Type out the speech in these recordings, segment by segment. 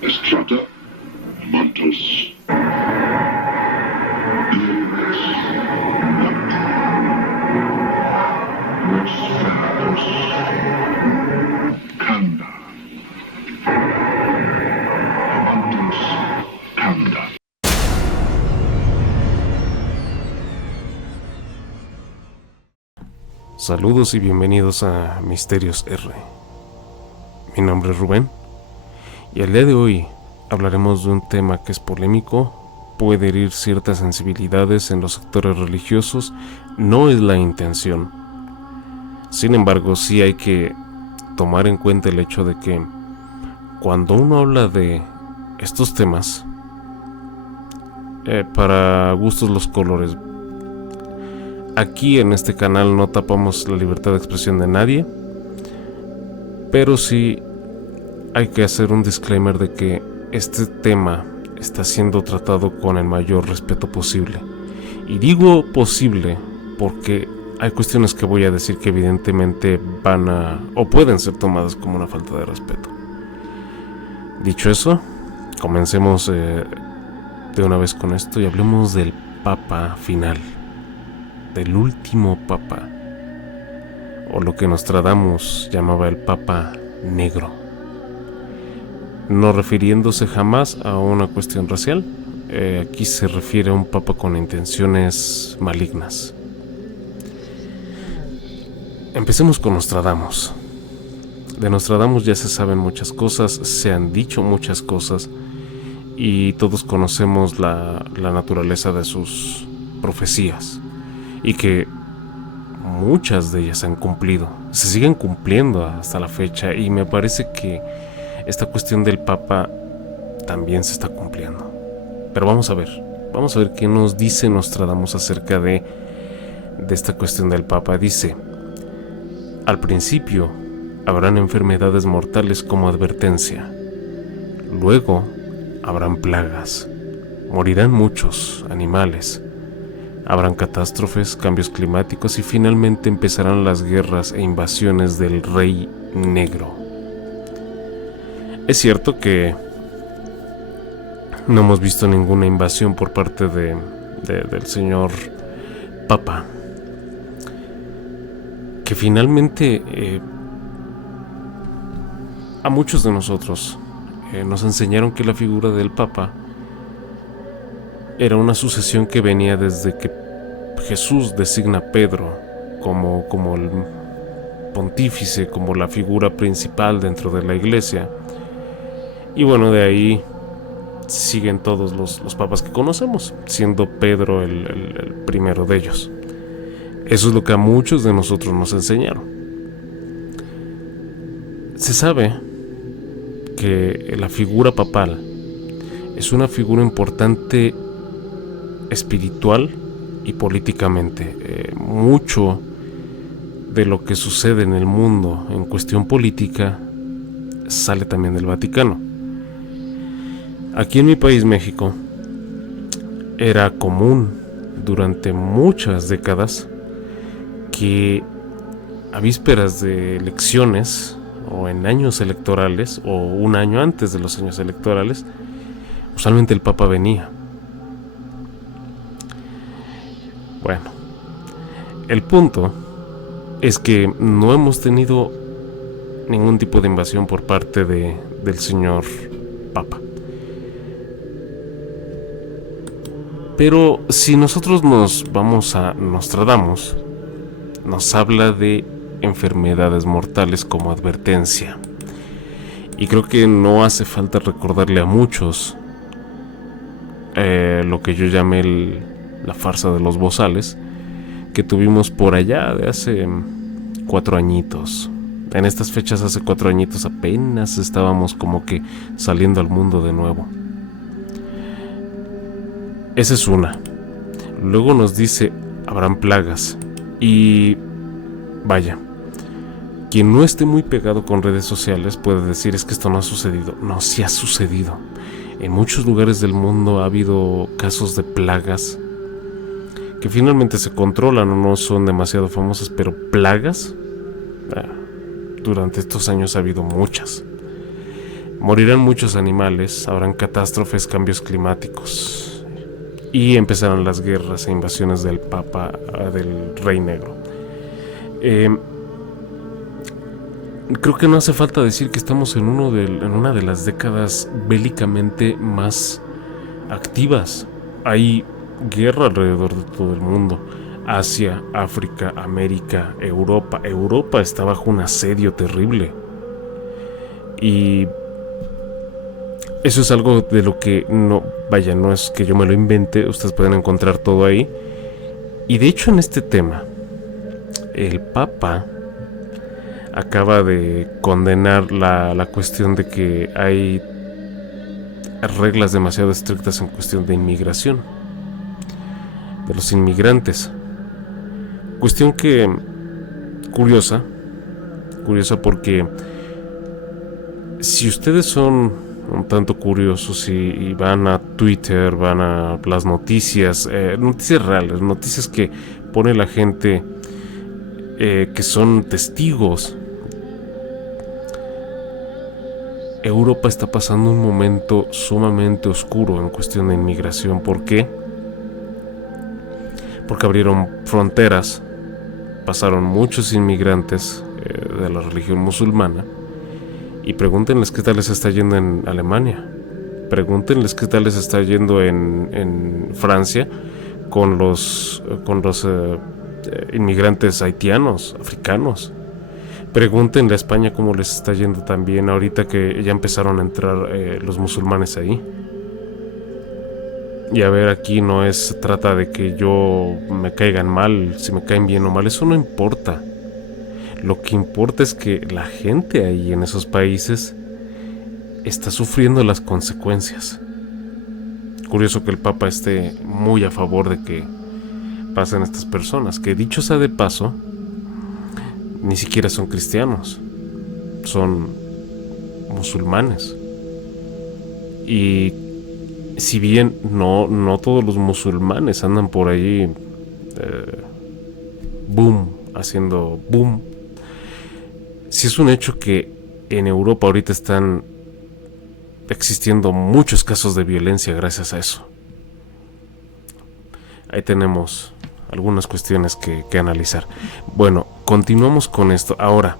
Estrata, Mantos, Ilves, Nosferatu, Kanda, Mantos, Kanda. Saludos y bienvenidos a Misterios R. Mi nombre es Rubén y el día de hoy hablaremos de un tema que es polémico, puede herir ciertas sensibilidades en los sectores religiosos, no es la intención. Sin embargo, sí hay que tomar en cuenta el hecho de que cuando uno habla de estos temas, para gustos los colores. Aquí en este canal no tapamos la libertad de expresión de nadie, pero sí hay que hacer un disclaimer de que este tema está siendo tratado con el mayor respeto posible. Y digo posible porque hay cuestiones que voy a decir que evidentemente van a o pueden ser tomadas como una falta de respeto. Dicho eso, comencemos de una vez con esto y hablemos del Papa final. Del último Papa, o lo que Nostradamus llamaba el Papa Negro, no refiriéndose jamás a una cuestión racial. Aquí se refiere a un Papa con intenciones malignas. Empecemos con Nostradamus. De Nostradamus ya se saben muchas cosas, se han dicho muchas cosas y todos conocemos la naturaleza de sus profecías. Y que muchas de ellas se han cumplido, se siguen cumpliendo hasta la fecha, y me parece que esta cuestión del Papa también se está cumpliendo. Pero vamos a ver qué nos dice Nostradamus acerca de esta cuestión del Papa. Dice: al principio habrán enfermedades mortales como advertencia, luego habrán plagas, morirán muchos animales, habrán catástrofes, cambios climáticos y finalmente empezarán las guerras e invasiones del Rey Negro. Es cierto que no hemos visto ninguna invasión por parte del señor Papa, que finalmente a muchos de nosotros nos enseñaron que la figura del Papa era una sucesión que venía desde que Jesús designa a Pedro como el pontífice, como la figura principal dentro de la iglesia. Y bueno, de ahí siguen todos los papas que conocemos, siendo Pedro el primero de ellos. Eso es lo que a muchos de nosotros nos enseñaron. Se sabe que la figura papal es una figura importante espiritual y políticamente. Mucho de lo que sucede en el mundo en cuestión política sale también del Vaticano. Aquí en mi país, México, era común durante muchas décadas que a vísperas de elecciones o en años electorales o un año antes de los años electorales, usualmente el Papa venía. Bueno, el punto es que no hemos tenido ningún tipo de invasión por parte del señor Papa. Pero si nosotros nos vamos a Nostradamus, nos habla de enfermedades mortales como advertencia. Y creo que no hace falta recordarle a muchos lo que yo llamé la farsa de los bozales, que tuvimos por allá de hace 4 añitos. En estas fechas, hace 4 añitos, apenas estábamos como que saliendo al mundo de nuevo. Esa es una. Luego nos dice: habrán plagas. Y vaya, quien no esté muy pegado con redes sociales puede decir: es que esto no ha sucedido. No, sí ha sucedido. En muchos lugares del mundo ha habido casos de plagas que finalmente se controlan o no son demasiado famosas, pero plagas, durante estos años ha habido muchas. Morirán muchos animales, habrán catástrofes, cambios climáticos y empezarán las guerras e invasiones del Papa, del Rey Negro. Creo que no hace falta decir que estamos en una de las décadas bélicamente más activas. Hay guerra alrededor de todo el mundo. Asia, África, América, Europa. Europa está bajo un asedio terrible. Y eso es algo de lo que no es que yo me lo invente, ustedes pueden encontrar todo ahí. Y de hecho en este tema, el Papa acaba de condenar la cuestión de que hay reglas demasiado estrictas en cuestión de inmigración, de los inmigrantes. Cuestión que curiosa porque si ustedes son un tanto curiosos y van a Twitter, van a las noticias, noticias reales, noticias que pone la gente que son testigos, Europa está pasando un momento sumamente oscuro en cuestión de inmigración. ¿Por qué? Porque abrieron fronteras, pasaron muchos inmigrantes de la religión musulmana. Y pregúntenles qué tal les está yendo en Alemania. Pregúntenles qué tal les está yendo en Francia con los inmigrantes haitianos, africanos. Pregúntenle a España cómo les está yendo también ahorita que ya empezaron a entrar los musulmanes ahí. Y a ver, aquí no trata de que yo me caigan mal, si me caen bien o mal, eso no importa. Lo que importa es que la gente ahí en esos países está sufriendo las consecuencias. Curioso que el Papa esté muy a favor de que pasen estas personas, que dicho sea de paso, ni siquiera son cristianos, son musulmanes. Y si bien no todos los musulmanes andan por ahí haciendo boom, sí es un hecho que en Europa ahorita están existiendo muchos casos de violencia gracias a eso. Ahí tenemos algunas cuestiones que analizar. Bueno, continuamos con esto. Ahora,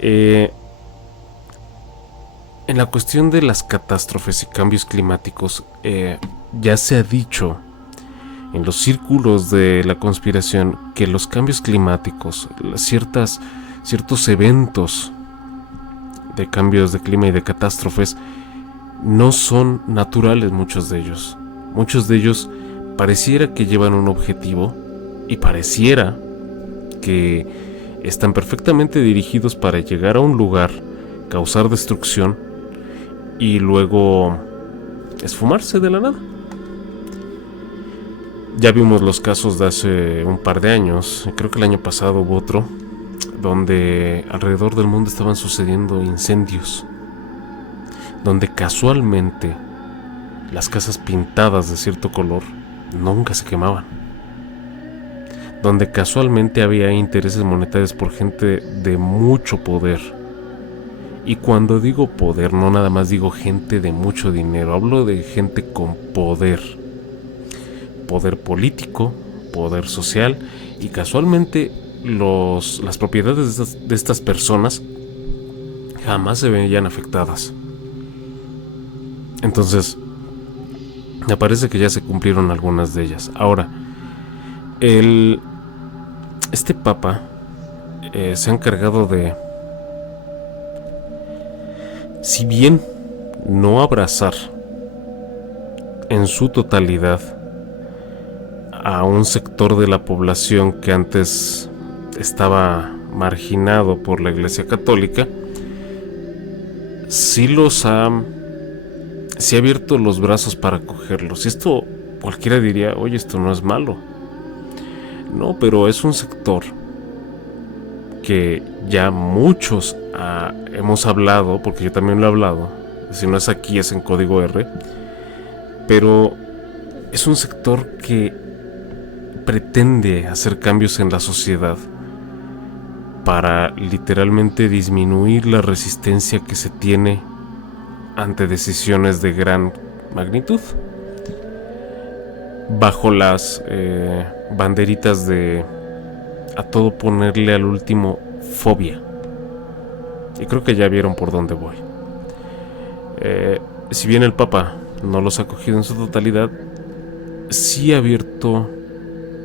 en la cuestión de las catástrofes y cambios climáticos, ya se ha dicho en los círculos de la conspiración que los cambios climáticos, ciertos eventos de cambios de clima y de catástrofes no son naturales. Muchos de ellos pareciera que llevan un objetivo y pareciera que están perfectamente dirigidos para llegar a un lugar, causar destrucción y luego esfumarse de la nada. Ya vimos los casos de hace un par de años, creo que el año pasado hubo otro, donde alrededor del mundo estaban sucediendo incendios, donde casualmente las casas pintadas de cierto color nunca se quemaban, donde casualmente había intereses monetarios por gente de mucho poder. Y cuando digo poder, no nada más digo gente de mucho dinero, hablo de gente con poder político, poder social, y casualmente las propiedades de estas personas jamás se veían afectadas. Entonces, me parece que ya se cumplieron algunas de ellas. Ahora, este Papa se ha encargado de, si bien no abrazar en su totalidad a un sector de la población que antes estaba marginado por la Iglesia Católica, sí ha abierto los brazos para acogerlos. Y esto cualquiera diría, oye, esto no es malo. No, pero es un sector que ya muchos hemos hablado, porque yo también lo he hablado, si no es aquí es en Código R, pero es un sector que pretende hacer cambios en la sociedad para literalmente disminuir la resistencia que se tiene ante decisiones de gran magnitud, bajo las banderitas de a todo ponerle al último fobia. Y creo que ya vieron por dónde voy. Si bien el Papa no los ha cogido en su totalidad, sí ha abierto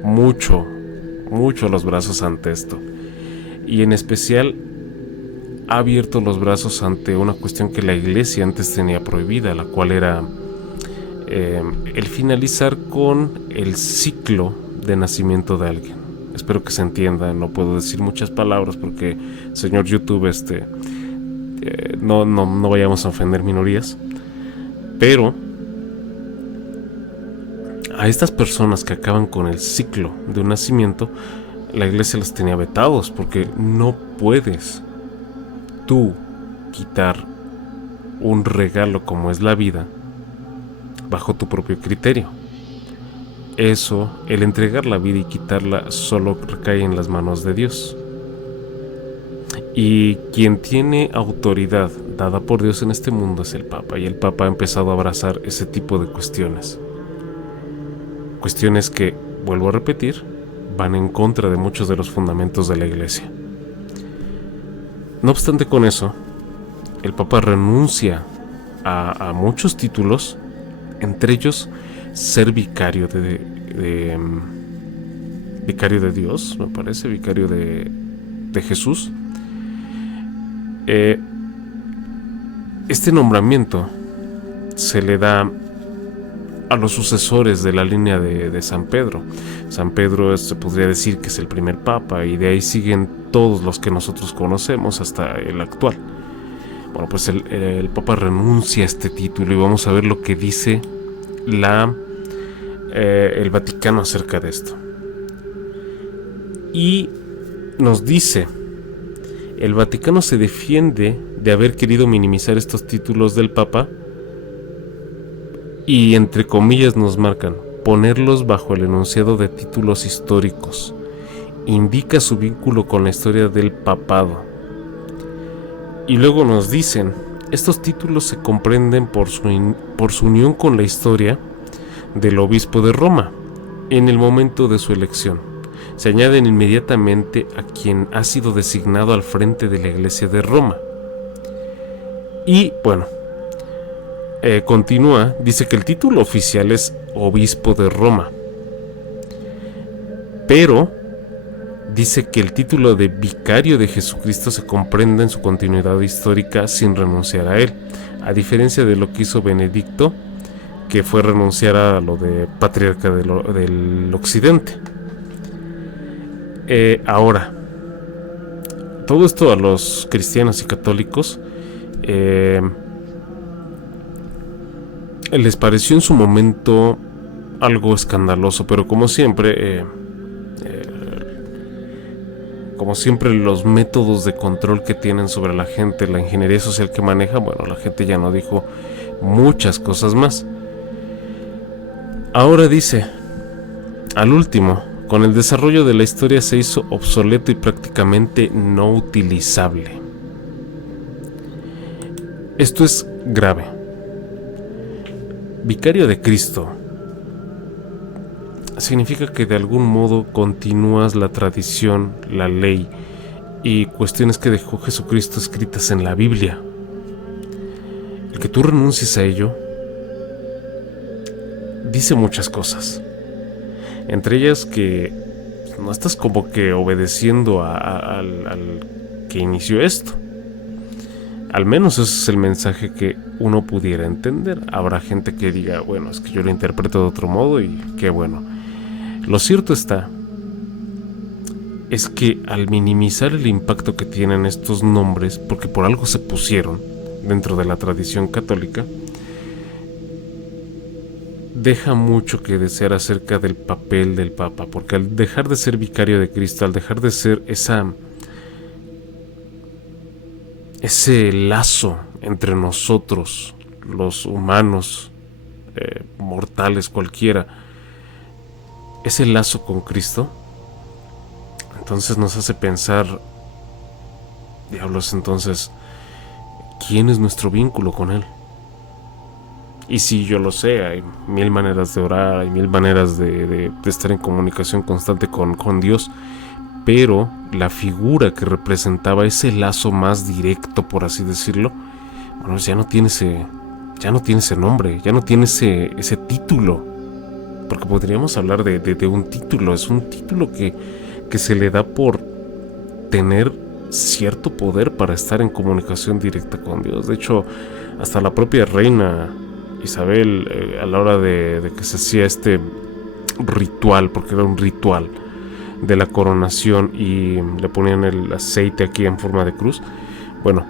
mucho los brazos ante esto. Y en especial ha abierto los brazos ante una cuestión que la Iglesia antes tenía prohibida, la cual era el finalizar con el ciclo de nacimiento de alguien. Espero que se entienda, no puedo decir muchas palabras porque, señor YouTube, no vayamos a ofender minorías, pero a estas personas que acaban con el ciclo de un nacimiento, la Iglesia los tenía vetados, porque no puedes tú quitar un regalo como es la vida bajo tu propio criterio. Eso, el entregar la vida y quitarla, solo recae en las manos de Dios. Y quien tiene autoridad dada por Dios en este mundo es el Papa, y el Papa ha empezado a abrazar ese tipo de cuestiones. Cuestiones que, vuelvo a repetir, van en contra de muchos de los fundamentos de la Iglesia. No obstante con eso, el Papa renuncia a muchos títulos, entre ellos ser vicario vicario de Dios, me parece, vicario de Jesús. Este nombramiento se le da a los sucesores de la línea de San Pedro. San Pedro se podría decir que es el primer papa, y de ahí siguen todos los que nosotros conocemos hasta el actual. Bueno, pues el Papa renuncia a este título, y vamos a ver lo que dice el Vaticano acerca de esto. Y nos dice: el Vaticano se defiende de haber querido minimizar estos títulos del Papa, y entre comillas nos marcan, ponerlos bajo el enunciado de títulos históricos. Indica su vínculo con la historia del papado. Y luego nos dicen: estos títulos se comprenden por su unión con la historia del obispo de Roma en el momento de su elección. Se añaden inmediatamente a quien ha sido designado al frente de la Iglesia de Roma. Y bueno, continúa, dice que el título oficial es obispo de Roma, pero dice que el título de vicario de Jesucristo se comprende en su continuidad histórica sin renunciar a él, a diferencia de lo que hizo Benedicto, que fue renunciar a lo de patriarca del occidente. Ahora, todo esto a los cristianos y católicos les pareció en su momento algo escandaloso, pero como siempre los métodos de control que tienen sobre la gente, la ingeniería social que manejan, bueno, la gente ya no dijo muchas cosas más. Ahora dice, al último, con el desarrollo de la historia se hizo obsoleto y prácticamente no utilizable. Esto es grave. Vicario de Cristo significa que de algún modo continúas la tradición, la ley y cuestiones que dejó Jesucristo escritas en la Biblia. El que tú renuncies a ello dice muchas cosas, entre ellas que no estás como que obedeciendo al que inició esto. Al menos ese es el mensaje que uno pudiera entender. Habrá gente que diga, bueno, es que yo lo interpreto de otro modo, y qué bueno. Lo cierto es que al minimizar el impacto que tienen estos nombres, porque por algo se pusieron dentro de la tradición católica, deja mucho que desear acerca del papel del Papa, porque al dejar de ser vicario de Cristo, al dejar de ser ese lazo entre nosotros, los humanos, mortales cualquiera, ese lazo con Cristo, entonces nos hace pensar, diablos, entonces, ¿quién es nuestro vínculo con Él? Y sí, yo lo sé, hay mil maneras de orar, hay mil maneras de estar en comunicación constante con Dios, pero la figura que representaba ese lazo más directo, por así decirlo, bueno, ya no tiene ese nombre, ya no tiene ese título, porque podríamos hablar de un título. Es un título que se le da por tener cierto poder para estar en comunicación directa con Dios. De hecho, hasta la propia reina Isabel, a la hora de que se hacía este ritual, porque era un ritual de la coronación y le ponían el aceite aquí en forma de cruz, bueno,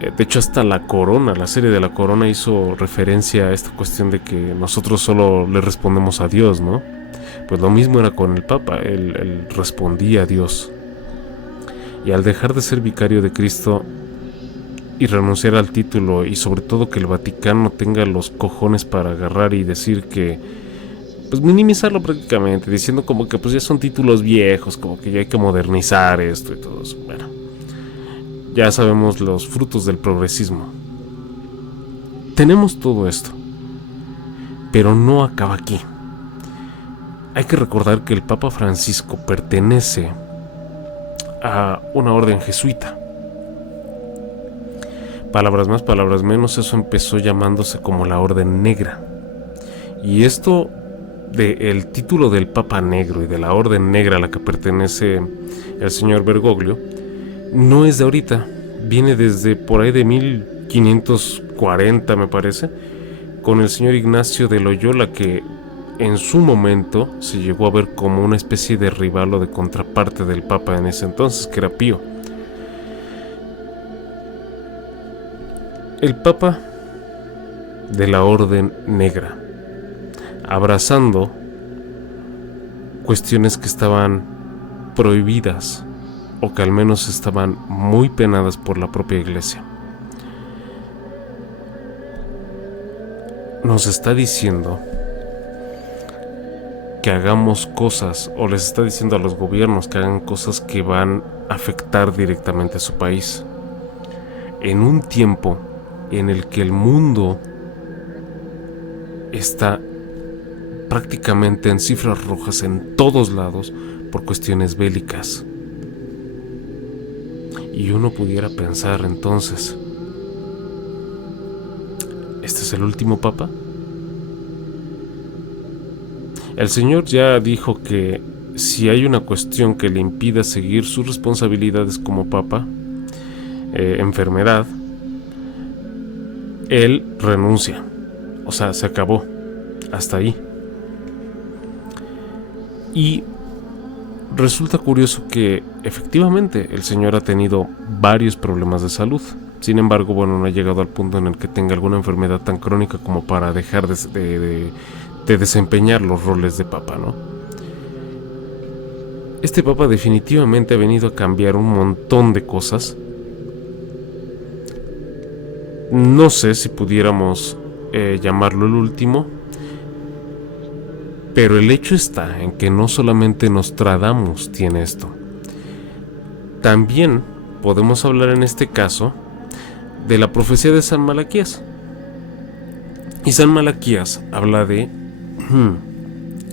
de hecho hasta la corona, la serie de la corona hizo referencia a esta cuestión de que nosotros solo le respondemos a Dios, ¿no? Pues lo mismo era con el Papa, él respondía a Dios. Y al dejar de ser vicario de Cristo y renunciar al título, y sobre todo que el Vaticano tenga los cojones para agarrar y decir que, pues minimizarlo prácticamente, diciendo como que pues ya son títulos viejos, como que ya hay que modernizar esto y todo eso. Bueno, ya sabemos los frutos del progresismo. Tenemos todo esto, pero no acaba aquí. Hay que recordar que el Papa Francisco pertenece a una orden jesuita. Palabras más, palabras menos, eso empezó llamándose como la Orden Negra. Y esto del título del Papa Negro y de la Orden Negra a la que pertenece el señor Bergoglio no es de ahorita, viene desde por ahí de 1540, me parece, con el señor Ignacio de Loyola, que en su momento se llegó a ver como una especie de rival o de contraparte del Papa en ese entonces, que era Pío. El Papa de la Orden Negra, abrazando cuestiones que estaban prohibidas o que al menos estaban muy penadas por la propia Iglesia. Nos está diciendo que hagamos cosas, o les está diciendo a los gobiernos que hagan cosas que van a afectar directamente a su país, en un tiempo en el que el mundo está prácticamente en cifras rojas en todos lados por cuestiones bélicas. Y uno pudiera pensar entonces, ¿este es el último papa? El Señor ya dijo que si hay una cuestión que le impida seguir sus responsabilidades como papa, enfermedad, Él renuncia. O sea, se acabó. Hasta ahí. Y resulta curioso que efectivamente el Señor ha tenido varios problemas de salud. Sin embargo, bueno, no ha llegado al punto en el que tenga alguna enfermedad tan crónica como para dejar de desempeñar los roles de papa, ¿no? Este papa definitivamente ha venido a cambiar un montón de cosas. No sé si pudiéramos llamarlo el último, pero el hecho está en que no solamente Nostradamus tiene esto. También podemos hablar en este caso de la profecía de San Malaquías. Y San Malaquías habla de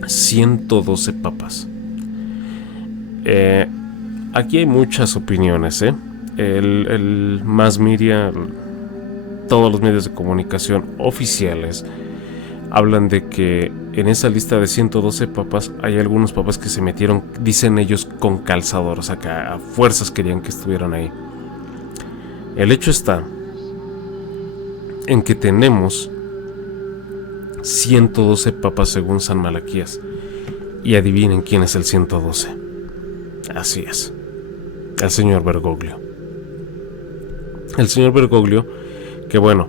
112 papas. Aquí hay muchas opiniones, el Mass Media, todos los medios de comunicación oficiales hablan de que en esa lista de 112 papas hay algunos papas que se metieron, dicen ellos, con calzador, o sea que a fuerzas querían que estuvieran ahí. El hecho está en que tenemos 112 papas según San Malaquías, y adivinen quién es el 112. Así es, el señor Bergoglio. El señor Bergoglio, que bueno,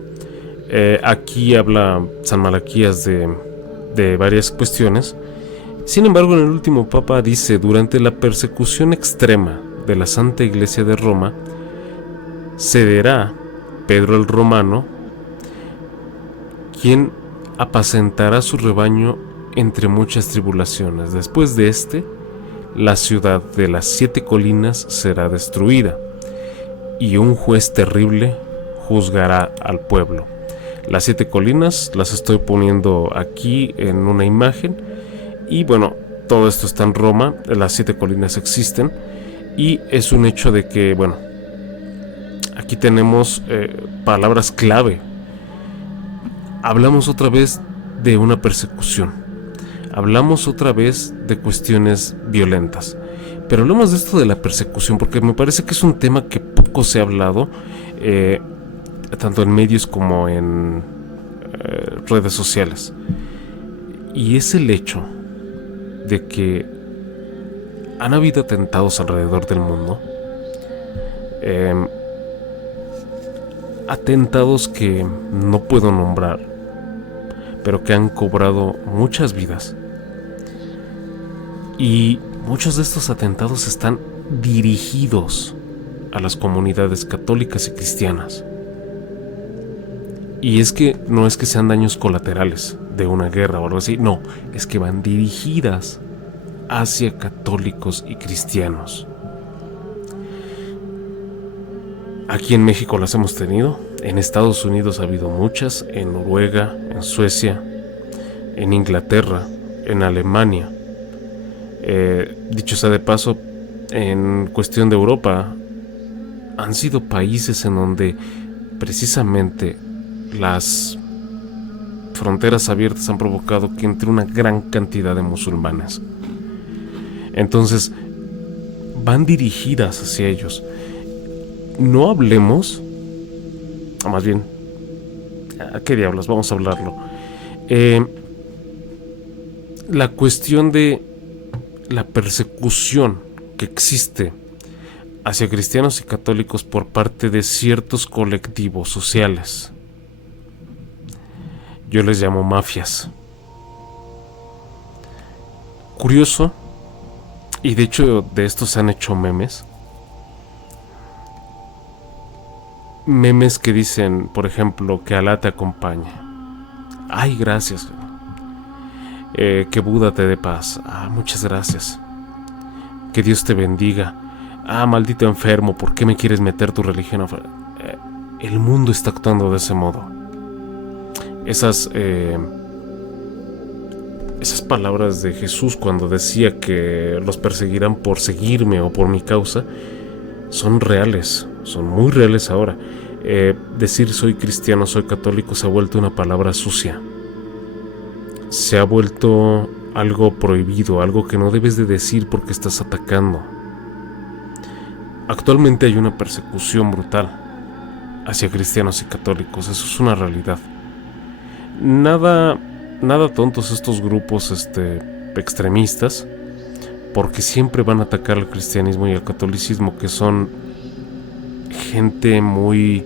aquí habla San Malaquías de varias cuestiones. Sin embargo, en el último papa dice: durante la persecución extrema de la Santa Iglesia de Roma, cederá Pedro el Romano, quien apacentará su rebaño entre muchas tribulaciones. Después de la ciudad de las 7 colinas será destruida, y un juez terrible juzgará al pueblo. Las 7 colinas las estoy poniendo aquí en una imagen. Y bueno, todo esto está en Roma. Las 7 colinas existen. Y es un hecho de que, bueno, aquí tenemos palabras clave. Hablamos otra vez de una persecución. Hablamos otra vez de cuestiones violentas. Pero hablamos de esto de la persecución porque me parece que es un tema que poco se ha hablado, tanto en medios como en redes sociales. Y es el hecho de que han habido atentados alrededor del mundo. Atentados que no puedo nombrar, pero que han cobrado muchas vidas. Y muchos de estos atentados están dirigidos a las comunidades católicas y cristianas. Y es que no es que sean daños colaterales de una guerra o algo así, no, es que van dirigidas hacia católicos y cristianos. Aquí en México las hemos tenido, en Estados Unidos ha habido muchas, en Noruega, en Suecia, en Inglaterra, en Alemania. Dicho sea de paso, en cuestión de Europa, han sido países en donde precisamente las fronteras abiertas han provocado que entre una gran cantidad de musulmanes. Entonces, van dirigidas hacia ellos. No hablemos, o más bien, ¿a qué diablos? Vamos a hablarlo. La cuestión de la persecución que existe hacia cristianos y católicos por parte de ciertos colectivos sociales. Yo les llamo mafias. Curioso, y de hecho de estos se han hecho memes. Memes que dicen, por ejemplo, que Alá te acompañe. Ay, gracias. Que Buda te dé paz. Ah, muchas gracias. Que Dios te bendiga. Ah, maldito enfermo, ¿por qué me quieres meter tu religión? El mundo está actuando de ese modo. Esas palabras de Jesús cuando decía que los perseguirán por seguirme o por mi causa son reales, son muy reales ahora. Decir soy cristiano, soy católico se ha vuelto una palabra sucia. Se ha vuelto algo prohibido, algo que no debes de decir porque estás atacando. Actualmente hay una persecución brutal hacia cristianos y católicos, eso es una realidad. Nada tontos estos grupos extremistas, porque siempre van a atacar al cristianismo y al catolicismo, que son gente muy,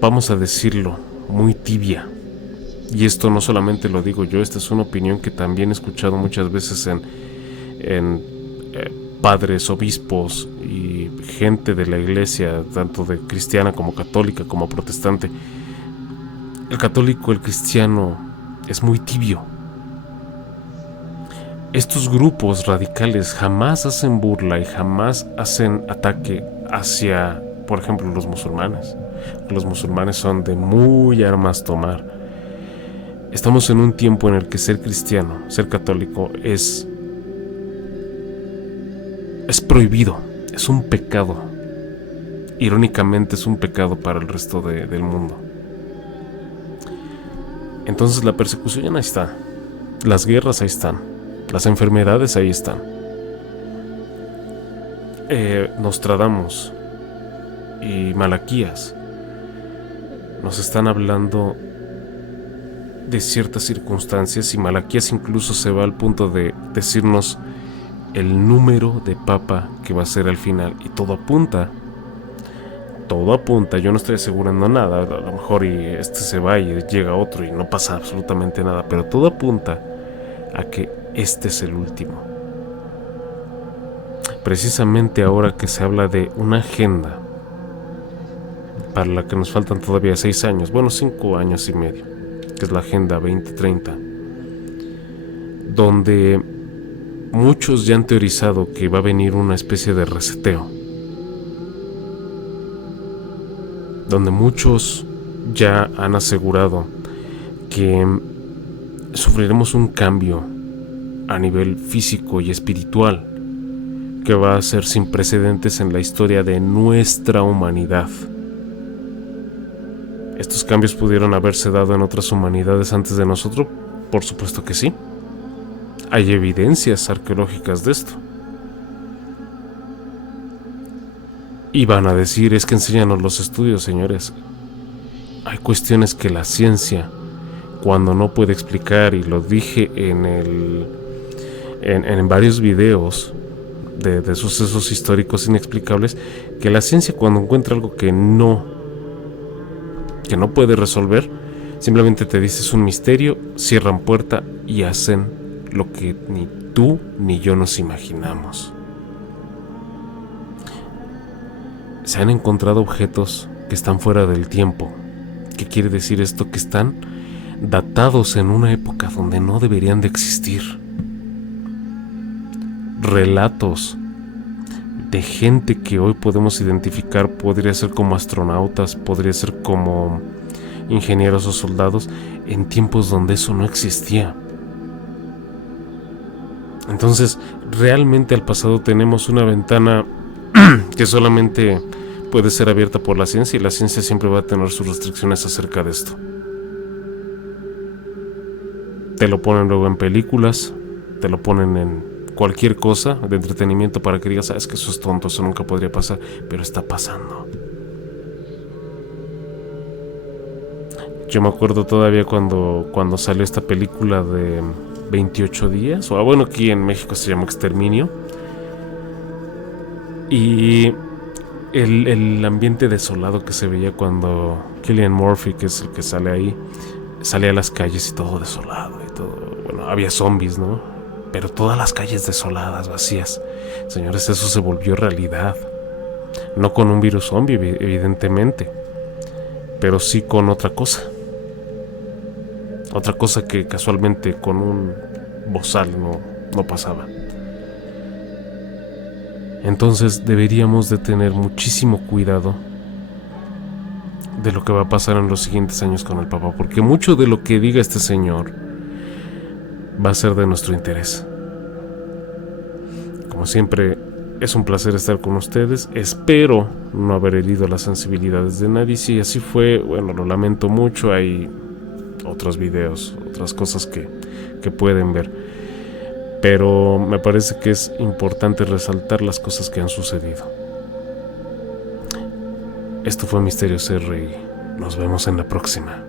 vamos a decirlo, muy tibia. Y esto no solamente lo digo yo, esta es una opinión que también he escuchado muchas veces en padres, obispos y gente de la iglesia, tanto de cristiana como católica como protestante. El católico, el cristiano es muy tibio. Estos grupos radicales jamás hacen burla y jamás hacen ataque hacia, por ejemplo, los musulmanes. Los musulmanes son de muy armas tomar. Estamos en un tiempo en el que ser cristiano, ser católico es prohibido, es un pecado. Irónicamente es un pecado para el resto del mundo. Entonces la persecución ahí está, las guerras ahí están, las enfermedades ahí están. Nostradamus y Malaquías nos están hablando de ciertas circunstancias, y Malaquías incluso se va al punto de decirnos el número de papa que va a ser al final, y todo apunta, yo no estoy asegurando nada, a lo mejor y se va y llega otro y no pasa absolutamente nada, pero todo apunta a que este es el último. Precisamente ahora que se habla de una agenda para la que nos faltan todavía 6 años, bueno, 5 años y medio, que es la Agenda 2030, donde muchos ya han teorizado que va a venir una especie de reseteo, donde muchos ya han asegurado que sufriremos un cambio a nivel físico y espiritual que va a ser sin precedentes en la historia de nuestra humanidad. ¿Estos cambios pudieron haberse dado en otras humanidades antes de nosotros? Por supuesto que sí. Hay evidencias arqueológicas de esto. Y van a decir, es que enséñanos los estudios, señores. Hay cuestiones que la ciencia, cuando no puede explicar, y lo dije en varios videos de sucesos históricos inexplicables, que la ciencia cuando encuentra algo que no puede resolver, simplemente te dice es un misterio, cierran puerta y hacen lo que ni tú ni yo nos imaginamos. Se han encontrado objetos que están fuera del tiempo. ¿Qué quiere decir esto? Que están datados en una época donde no deberían de existir. Relatos de gente que hoy podemos identificar, podría ser como astronautas, podría ser como ingenieros o soldados, en tiempos donde eso no existía. Entonces, realmente al pasado tenemos una ventana que solamente puede ser abierta por la ciencia, y la ciencia siempre va a tener sus restricciones acerca de esto. Te lo ponen luego en películas, te lo ponen en cualquier cosa de entretenimiento para que digas, sabes que eso es tonto, eso nunca podría pasar, pero está pasando. Yo me acuerdo todavía cuando salió esta película de 28 días, o bueno, aquí en México se llama Exterminio, y el ambiente desolado que se veía cuando Cillian Murphy, que es el que sale ahí, salía a las calles y todo desolado y todo, bueno, había zombies, ¿no? Pero todas las calles desoladas, vacías. Señores, eso se volvió realidad. No con un virus zombie, evidentemente, pero sí con otra cosa. Otra cosa que casualmente con un bozal no pasaba. Entonces deberíamos de tener muchísimo cuidado de lo que va a pasar en los siguientes años con el Papa, porque mucho de lo que diga este señor va a ser de nuestro interés. Como siempre, es un placer estar con ustedes. Espero no haber herido las sensibilidades de nadie. Si así fue, bueno, lo lamento mucho. Hay otros videos, otras cosas que pueden ver. Pero me parece que es importante resaltar las cosas que han sucedido. Esto fue Misterios R y nos vemos en la próxima.